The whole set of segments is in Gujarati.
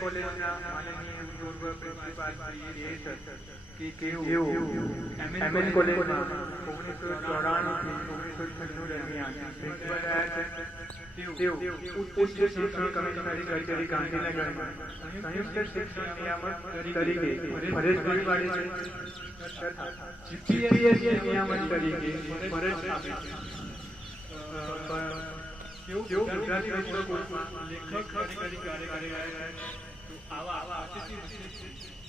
કોલેજના માનનીય પૂર્વ પ્રિન્સિપાલ શ્રી એમએન કોલેજમાં 1994 થી 1996 દરમિયાન પ્રિન્સિપલ તેઓ ઉચ્ચ શિક્ષણ કમિશનરી કચેરી ગાંધીનગરમાં સંયુક્ત શિક્ષણ નિયામક તરીકે ફરજ પાડી છે તથા જીપીએસ નિયામક તરીકે ફરજ આપે છે। તેઓ ગુજરાતી વિશ્વકોશમાં લેખક તરીકે કાર્ય કરી રહ્યા છે। તો આવા અતિથિ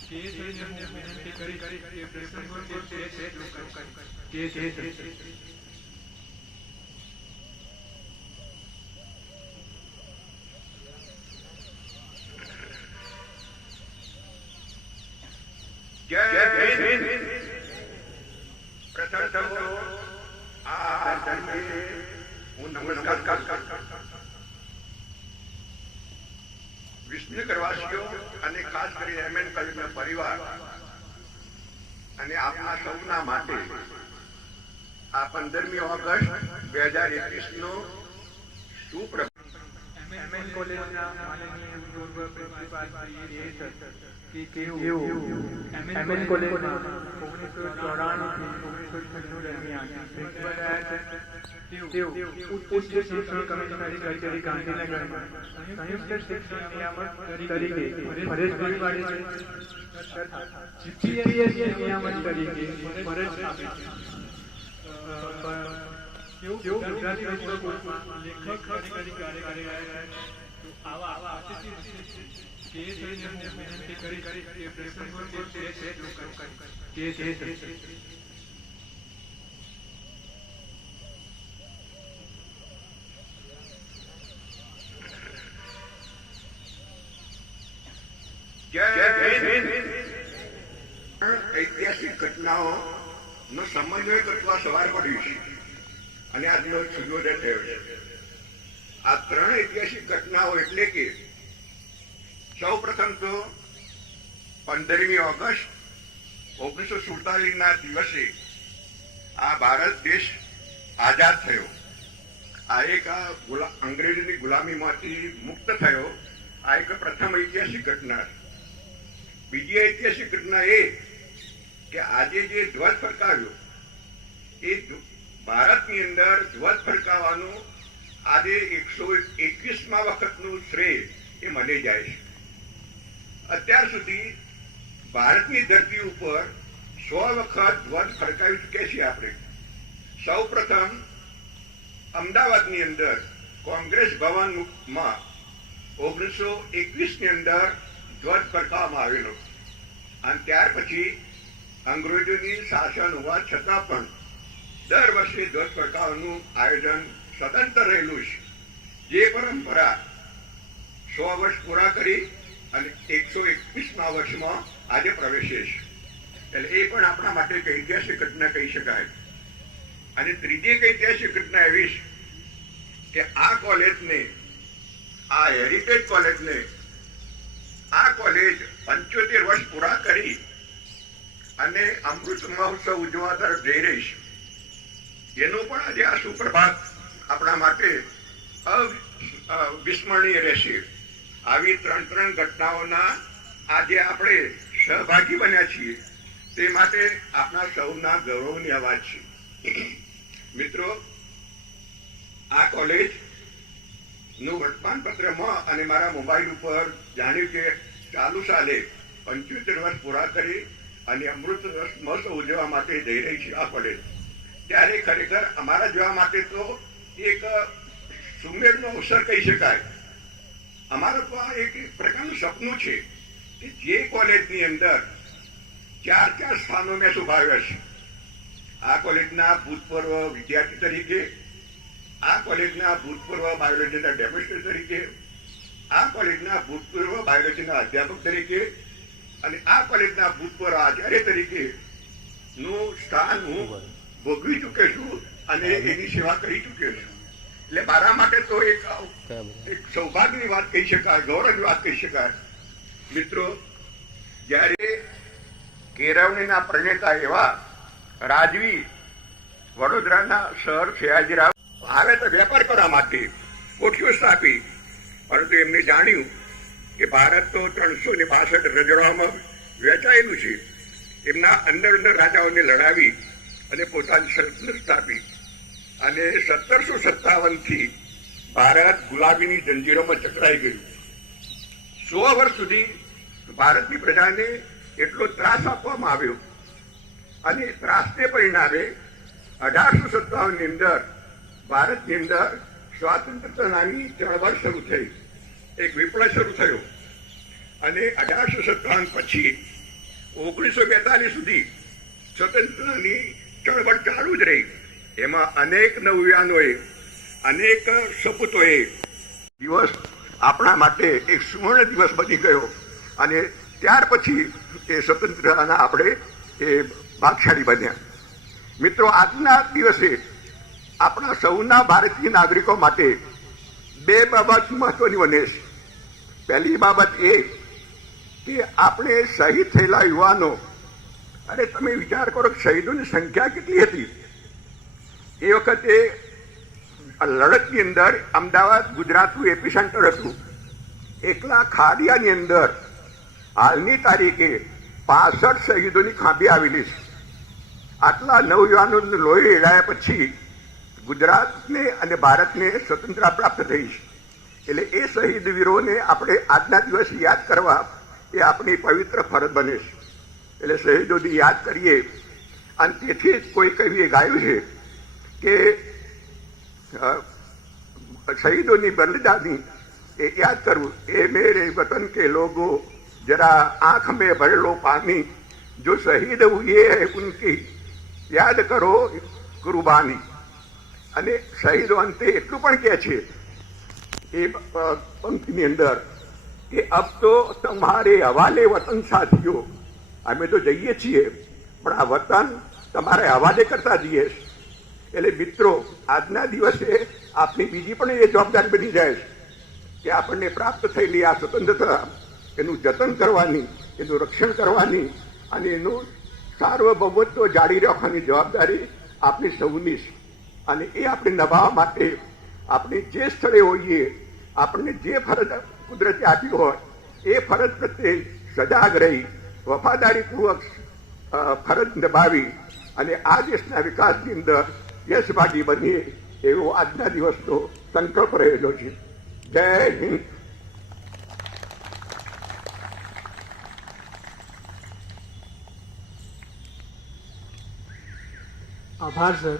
વિનંતી કરી કે પ્રસંગો છે જય હિન્દ। પ્રથમ તો આ ધરતીએ હું નમસ્કાર વિષ્ણુકરવાસીઓ અને ખાસ કરી એમએન કોલેજના પરિવાર અને આપના સૌના માટે આ 15મી ઓગસ્ટ 2021 નો સુપ્રભાત। એમએન કોલેજના માનનીય પૂર્વ પ્રિન્સિપાલ શ્રી એમએન કોલેજમાં 1994 થી 1996 દરમિયાન પ્રિન્સિપલ તેઓ ઉચ્ચ શિક્ષણ કમિશનરી કચેરી ગાંધીનગરમાં સંયુક્ત શિક્ષણ નિયામક તરીકે ફરજ પાડી છે તથા જીપીએસ નિયામક તરીકે ફરજ આપે છે। કેવું ગુજરાતી રચનામાં લેખક અને કાર્યકારી તો આવા અતિથિ કે થઈને હું વિનંતી કરીશ કે પ્રસંગો જે છે ઐતિહાસિક ઘટનાઓ નો સમન્વય કરવા સવાર પડ્યું છે અને આજનો સૂર્યોદય થયો છે. આ ત્રણ ઐતિહાસિક ઘટનાઓ એટલે કે સૌ પ્રથમ તો 15મી ઓગસ્ટ 1947 ના દિવસે આ ભારત દેશ આઝાદ થયો. આ એક અંગ્રેજોની ગુલામીમાંથી મુક્ત થયો. આ એક પ્રથમ ઐતિહાસિક ઘટના. બીજી ઐતિહાસિક ઘટના એ કે આજે જે ધ્વજ ફરકાવ્યો એ ભારતની અંદર ધ્વજ ફરકાવવાનું આજે 121મા વખતનું શ્રેય એ મને જાય છે. અત્યાર સુધી ભારતની ધરતી ઉપર 100 વખત ધ્વજ ફરકાવી ચૂક્યા છીએ આપણે. સૌ પ્રથમ અમદાવાદની અંદર કોંગ્રેસ ભવનમાં 1921 ની અંદર ધ્વજ ફરકાવવામાં આવેલો અને ત્યાર પછી અંગ્રેજોની શાસન હોવા છતાં પણ દર વર્ષે ધ્વજ ફરકાવવાનું આયોજન સતત રહેલું છે. જે પરંપરા 100 વર્ષ પૂરા કરી અને 121મા વર્ષમાં આજે પ્રવેશે છે. એટલે એ પણ આપણા માટે એક ઐતિહાસિક ઘટના કહી શકાય. અને ત્રીજી એક ઐતિહાસિક ઘટના એવી છે કે આ કોલેજને, આ હેરિટેજ કોલેજને, આ કોલેજ 75 વર્ષ પૂરા કરી અને અમૃત મહોત્સવ ઉજવવા તરફ જઈ રહી છે. એનું પણ આજે આ સુપ્રભાત આપણા માટે અવિસ્મરણીય રહેશે. આવી ત્રણ ઘટનાઓના આજે આપણે સહભાગી બન્યા છીએ તે માટે આપણા સૌના ગૌરવની આ વાત છે. મિત્રો, આ કોલેજ નું વર્તમાનપત્રમાં અને મારા મોબાઈલ ઉપર જાણ્યું કે ચાલુ સાલે 75 વર્ષ પૂરા કરી અને અમૃત મહોત્સવ ઉજવવા માટે જઈ રહી છે આ કોલેજ. ત્યારે ખરેખર અમારા જેવા માટે તો એક સુમેળનો અવસર કહી શકાય. અમારું તો આ એક પ્રકારનું સપનું છે કે જે કોલેજની અંદર 4 સ્થાનો મેં શોભાવ્યા છે. આ કોલેજના ભૂતપૂર્વ વિદ્યાર્થી તરીકે, આ કોલેજના ભૂતપૂર્વ બાયોલોજીના ડેમોન્સ્ટ્રેટર તરીકે, આ કોલેજના ભૂતપૂર્વ બાયોલોજીના અધ્યાપક તરીકે અને આ કોલેજના ભૂતપૂર્વ આચાર્ય તરીકે નું સ્થાન હું ભોગવી ચૂક્યો છું અને એની સેવા કરી ચૂક્યો છું. એટલે મારા માટે તો એક સૌભાગ્યની વાત કહી શકાય, ગૌરવની વાત કહી શકાય. મિત્રો, જ્યારે કેળવણીના પ્રણેતા એવા રાજવી વડોદરાના સર સયાજીરાવ આવે તો વેપાર કરવા માટે કોઠીઓ સ્થાપી, પરંતુ એમને જાણ્યું કે ભારત તો 362 રજવાડામાં વહેંચાયેલું છે. એમના અંદર રાજાઓને લડાવી અને પોતાની સલ્તનત સ્થાપી અને 1757થી ભારત ગુલામીની જંજીરોમાં ચકરાઈ ગયું. 100 વર્ષ સુધી ભારતની પ્રજાને એટલો ત્રાસ આપવામાં આવ્યો અને ત્રાસને પરિણામે 1857 ની અંદર ભારતની અંદર સ્વાતંત્રતાની ચળવળ શરૂ થઈ, એક વિપ્લવ શરૂ થયો અને 1857 પછી 1942 સુધી સ્વતંત્રતાની ચળવળ ચાલુ જ રહી. એમાં અનેક નવયુવાનોએ, અનેક સપૂતોએ દિવસ આપણા માટે એક સુવર્ણ દિવસ બની ગયો અને ત્યાર પછી એ સ્વતંત્રતાના આપણે એ ભાગશાળી બન્યા. મિત્રો, આજના દિવસે આપણા સૌના ભારતીય નાગરિકો માટે 2 બાબત મહત્વની બને છે. પહેલી બાબત એ કે આપણે શહીદ થયેલા યુવાનો, અરે તમે વિચાર કરો કે શહીદોની સંખ્યા કેટલી હતી. એ વખતે લડતની અંદર અમદાવાદ ગુજરાતનું એપિસેન્ટર હતું. એકલા ખાડિયાની અંદર હાલની તારીખે 65 શહીદોની ખાંભી આવેલી છે. આટલા નવયુવાનોનું લોહી રેડાયા પછી ગુજરાતને અને ભારતને સ્વતંત્રતા પ્રાપ્ત થઈ છે. એટલે એ શહીદ વીરોને આપણે આજના દિવસે યાદ કરવા એ આપણી પવિત્ર ફરજ બને છે. એટલે શહીદોને યાદ કરીએ. અને તેથી જ કોઈ કવિએ ગાયું છે કે શહીદોની બલિદાनी એ યાદ કરવું. એ મેરે વતન કે लोगो जरा आंख में भर लो पानी, जो शहीद हुए है उनकी યાદ કરો કુરબાની. અને શહીદો અંતે એટલું પણ કહે છે એ પંક્તિની અંદર કે અબ તો તમારે હવાલે વતન સાથીઓ, અમે તો જઈએ છીએ પણ આ વતન તમારે હવાલે કરતા જઈએ. એટલે મિત્રો, આજના દિવસે આપણી બીજી પણ એ જવાબદારી બની જાય કે આપણને પ્રાપ્ત થયેલી આ સ્વતંત્રતા એનું જતન કરવાની, એનું રક્ષણ કરવાની અને એનું સાર્વભૌમત્વ જાળવી રાખવાની જવાબદારી આપણી સૌની છે. અને એ આપણે નિભાવવા માટે આપણે જે સ્થળે હોઈએ, આપણને જે ફરજ કુદરતે આપી હોય એ ફરજ પ્રત્યે સજાગ રહી વફાદારીપૂર્વક ફરજ નિભાવી અને આ દેશના વિકાસની અંદર યશભાગી બનીએ એવો આજના દિવસનો સંકલ્પ રહેલો છે. જય હિન્દ. આભાર સર.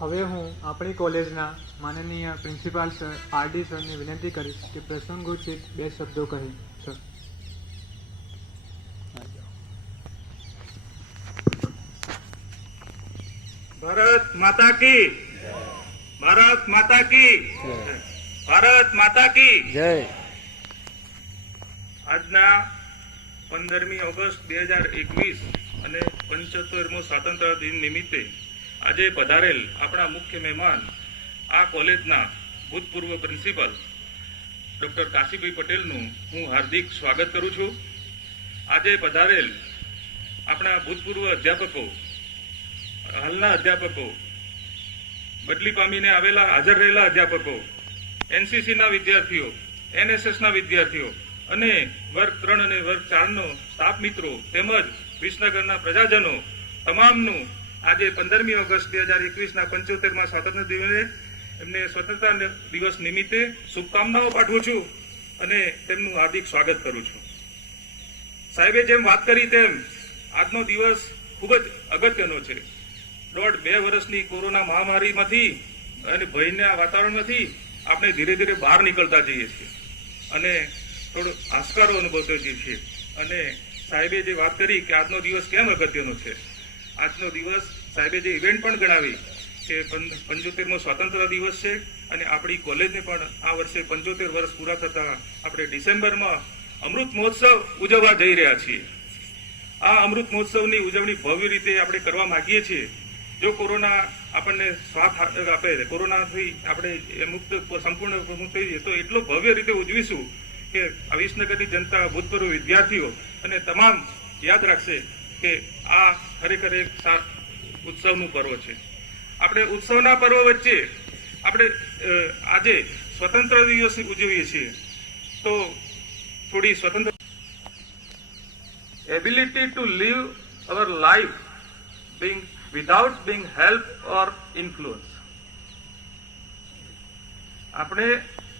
હવે હું આપણી કોલેજના માનનીય પ્રિન્સિપાલ સર આરડી સરને વિનંતી કરીશ કે પ્રસંગોચિત 2 શબ્દો કહે. સર. ભારત માતા કી, ભારત માતા કી, ભારત માતા કી જય. આજના 15મી ઓગસ્ટ 2021 અને 75મો સ્વાતંત્ર્ય દિન નિમિત્તે આજે પધારેલ આપણા મુખ્ય મહેમાન આ કોલેજના ભૂતપૂર્વ પ્રિન્સિપલ ડોક્ટર કાશીભાઈ પટેલનું હું હાર્દિક સ્વાગત કરું છું. આજે પધારેલ આપણા ભૂતપૂર્વ અધ્યાપકો, હાલના અધ્યાપકો, બદલી પામીને આવેલા હાજર રહેલા અધ્યાપકો, એનસીસીના વિદ્યાર્થીઓ, એનએસએસના વિદ્યાર્થીઓ અને વર્ગ 3 અને વર્ગ 4નો સ્ટાફ મિત્રો તેમજ વિસનગરના પ્રજાજનો તમામનું આજે 15મી ઓગસ્ટ 2021ના 75મા સ્વાતંત્ર્ય દિવસે એમને સ્વતંત્રતા દિવસ નિમિત્તે શુભકામનાઓ પાઠવું છું અને તેમનું હાર્દિક સ્વાગત કરું છું. સાહેબે જેમ વાત કરી તેમ આજનો દિવસ ખૂબ જ અગત્યનો છે. 1.5-2 વર્ષની કોરોના મહામારીમાંથી અને ભયના વાતાવરણમાંથી આપણે ધીરે ધીરે બહાર નીકળતા જઈએ છીએ અને થોડો હાશકારો અનુભવતા જઈએ છીએ. અને સાહેબે જે વાત કરી કે આજનો દિવસ કેમ અગત્યનો છે, આજનો દિવસ સાહેબે જે ઇવેન્ટ પણ ગણાવી કે 75મો સ્વાતંત્ર્ય દિવસ છે અને આપણી કોલેજને પણ આ વર્ષે 75 વર્ષ પૂરા થતા આપણે ડિસેમ્બરમાં અમૃત મહોત્સવ ઉજવવા જઈ રહ્યા છીએ. આ અમૃત મહોત્સવની ઉજવણી ભવ્ય રીતે આપણે કરવા માંગીએ છીએ. જો કોરોના આપણને સ્વાથ આપે, કોરોનાથી આપણે મુક્ત સંપૂર્ણ મુક્ત થઈએ તો એટલો ભવ્ય રીતે ઉજવીશું કે આ વિસનગરની જનતા, ભૂતપૂર્વ વિદ્યાર્થીઓ અને તમામ યાદ રાખશે કે આ ખરેખર એક ઉત્સવનું પર્વ છે. આપણે ઉત્સવના પર્વ વચ્ચે આપણે આજે સ્વતંત્ર દિવસ ઉજવીએ છીએ તો થોડી સ્વતંત્ર ability to live our life being without being helped or influence. આપણે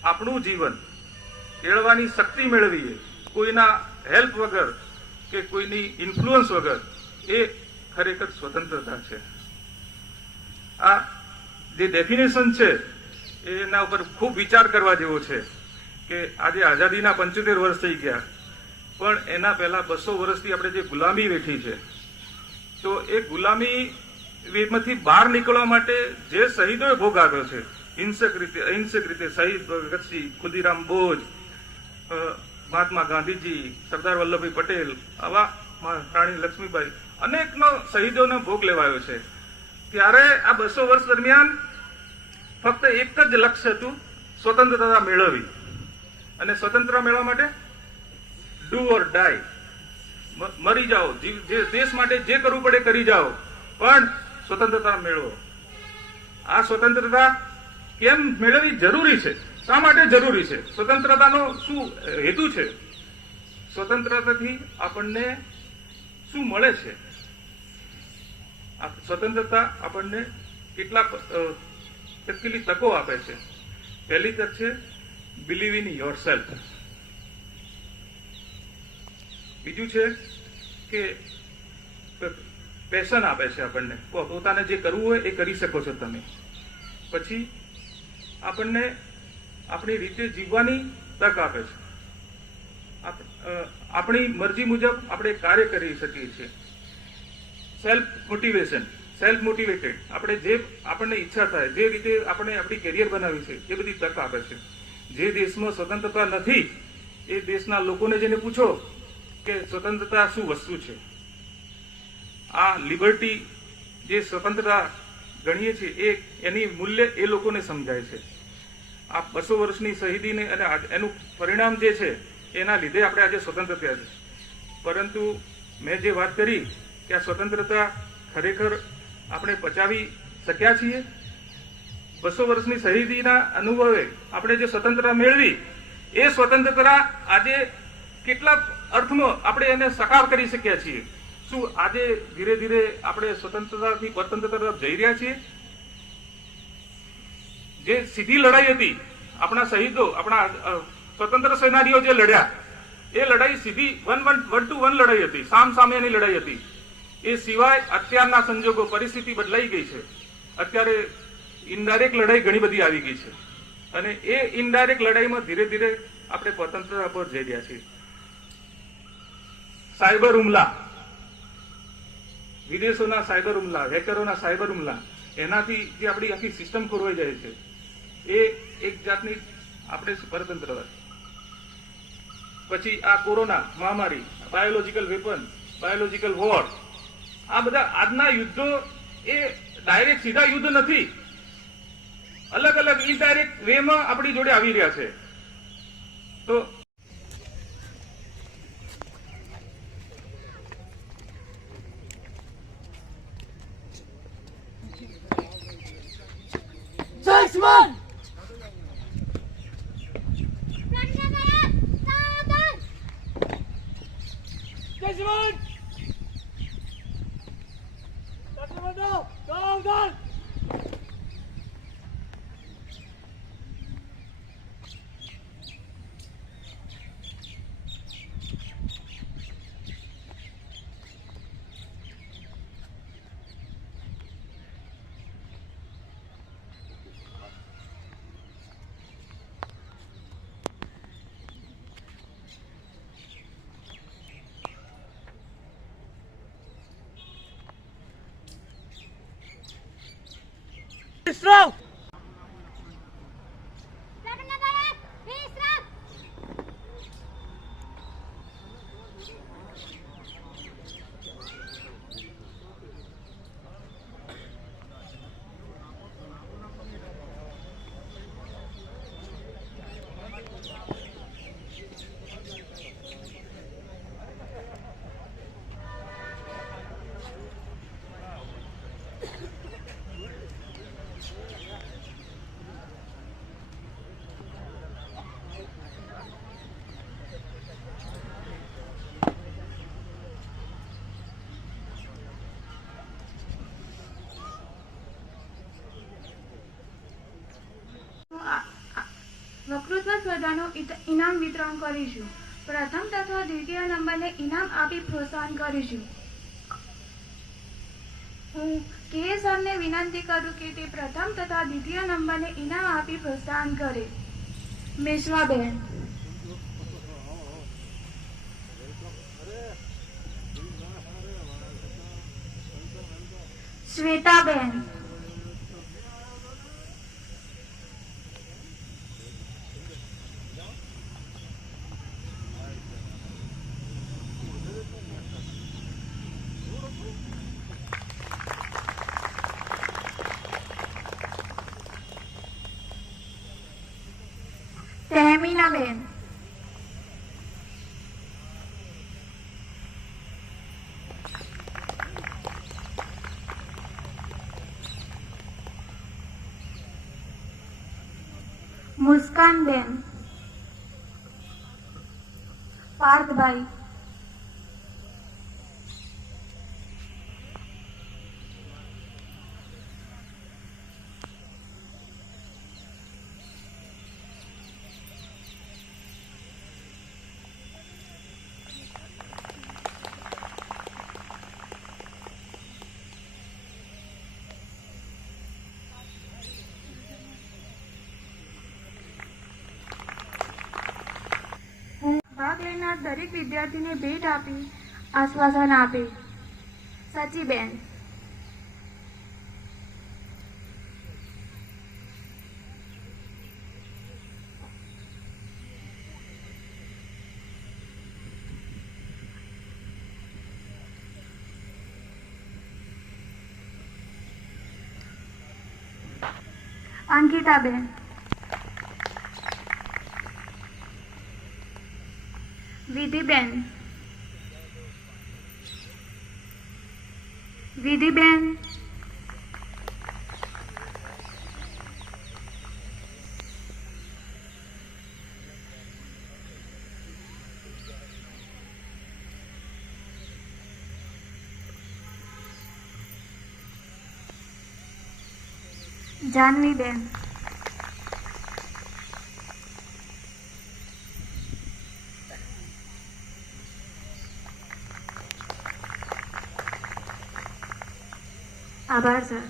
આપણું જીવન કેળવાની શક્તિ મેળવીએ કોઈના હેલ્પ વગર કે કોઈની ઇન્ફ્લુઅન્સ વગર, એ ખરેખર સ્વતંત્રતા છે. આ જે ડેફિનેશન છે એના ઉપર ખૂબ વિચાર કરવા જેવો છે કે આજે આઝાદીના 75 વર્ષ થઈ ગયા, પણ એના પહેલા 200 વર્ષથી આપણે જે ગુલામી વેઠી છે, તો એ ગુલામીમાંથી બહાર નીકળવા માટે જે શહીદોએ ભોગ આપ્યો છે, અહિંસક રીતે શહીદ ભગતસિંહ, ખુદીરામ બોઝ, મહાત્મા ગાંધીજી, સરદાર વલ્લભભાઈ પટેલ, આવા રાણી લક્ષ્મીબાઈ, અનેકનો શહીદોનો ભોગ લેવાયો છે. ત્યારે આ 200 વર્ષ દરમિયાન ફક્ત એક જ લક્ષ્ય હતું, સ્વતંત્રતા મેળવવી. અને સ્વતંત્રતા મેળવવા માટે ડુ ઓર ડાય, મરી જાઓ, જે દેશ માટે જે કરવું પડે કરી જાઓ, પણ સ્વતંત્રતા મેળવો. આ સ્વતંત્રતા કેમ મેળવવી જરૂરી છે, શા માટે જરૂરી છે, સ્વતંત્રતાનો શું હેતુ છે, સ્વતંત્રતાથી આપણને શું મળે છે, સ્વતંત્રતા આપણને કેટલી તકો આપે છે. પહેલી તક છે બિલીવ ઇન યોર સેલ્ફ. બીજું છે કે પેશન આપે છે આપણને, પોતાને જે કરવું હોય એ કરી શકો છો તમે. પછી આપણને આપણી રીતે જીવવાની તક આપે છે. આપણી મરજી મુજબ આપણે કાર્ય કરી શકીએ છીએ. સેલ્ફ મોટિવેટેડ, આપણે જે આપણને ઈચ્છા થાય, જે રીતે આપણે આપણી કેરિયર બનાવી છે એ બધી તક આપે છે. જે દેશમાં સ્વતંત્રતા નથી એ દેશના લોકોને જઈને પૂછો કે સ્વતંત્રતા શું વસ્તુ છે. આ લિબર્ટી જે સ્વતંત્રતા ગણીએ છીએ એની મૂલ્ય એ લોકોને સમજાય છે. આ 200 વર્ષની શહીદીને અને એનું પરિણામ જે છે એના લીધે આપણે આજે સ્વતંત્ર થયા છે. પરંતુ મેં જે વાત કરી કે આ સ્વતંત્રતા ખરેખર આપણે પચાવી શક્યા છીએ? 200 વર્ષની શહીદીના અનુભવે આપણે જે સ્વતંત્રતા મેળવી એ સ્વતંત્રતા આજે કેટલા અર્થમાં આપણે એને સાકાર કરી શક્યા છીએ? શું આજે ધીરે ધીરે આપણે સ્વતંત્રતાથી સ્વતંત્રતા તરફ જઈ રહ્યા છીએ? જે સીધી લડાઈ હતી, આપણા શહીદો, આપણા સ્વતંત્ર સેનાનીઓ જે લડ્યા, એ લડાઈ સીધી 1-1 લડાઈ હતી, સામસામેની લડાઈ હતી. એ સિવાય અત્યારના સંજોગો, પરિસ્થિતિ બદલાઈ ગઈ છે. અત્યારે ઇનડાયરેક્ટ લડાઈ ઘણી બધી આવી ગઈ છે અને એ ઇનડાયરેક્ટ લડાઈમાં ધીરે ધીરે આપણે સ્વતંત્રતા પર જઈ રહ્યા છીએ. સાયબર હુમલા, વિદેશોના સાયબર હુમલા, હેકરોના સાયબર હુમલા, એનાથી જે આપણી આખી સિસ્ટમ ખોરવાઈ જાય છે એ એક જાતની આપણે સ્વતંત્રતા. પછી આ કોરોના મહામારી, બાયોલોજીકલ વેપન, બાયોલોજીકલ વોર, આ બધા આજના યુદ્ધો એ ડાયરેક્ટ સીધા યુદ્ધ નથી, અલગ અલગ ઇનડાયરેક્ટ વેમાં આપણી જોડે આવી રહ્યા છે. તો Dushman! Dushman! Savan! Israel! વક્તૃત્વ સ્પર્ધાનું ઇનામ વિતરણ કરીશું. પ્રથમ તથા દ્વિતીય નંબરને ઇનામ આપી પ્રોત્સાહન કરીશું. હું કે સરને વિનંતી કરું કે તે પ્રથમ તથા દ્વિતીય નંબરને ઇનામ આપી પ્રોત્સાહન કરે. મેશ્વાબેન, શ્વેતાબેન, તહેમીનાબેન, મુસ્કાનબેન, પાર્થભાઈ, આવનાર દરેક વિદ્યાર્થીને ભેટ આપી આશ્વાસન આપે. સચીબેન. અંકિતાબેન. વિધિબેન. વિધિબેન. જાનવીબેન. આભાર સર.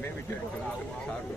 મેં વિચાર કર્યો સારું.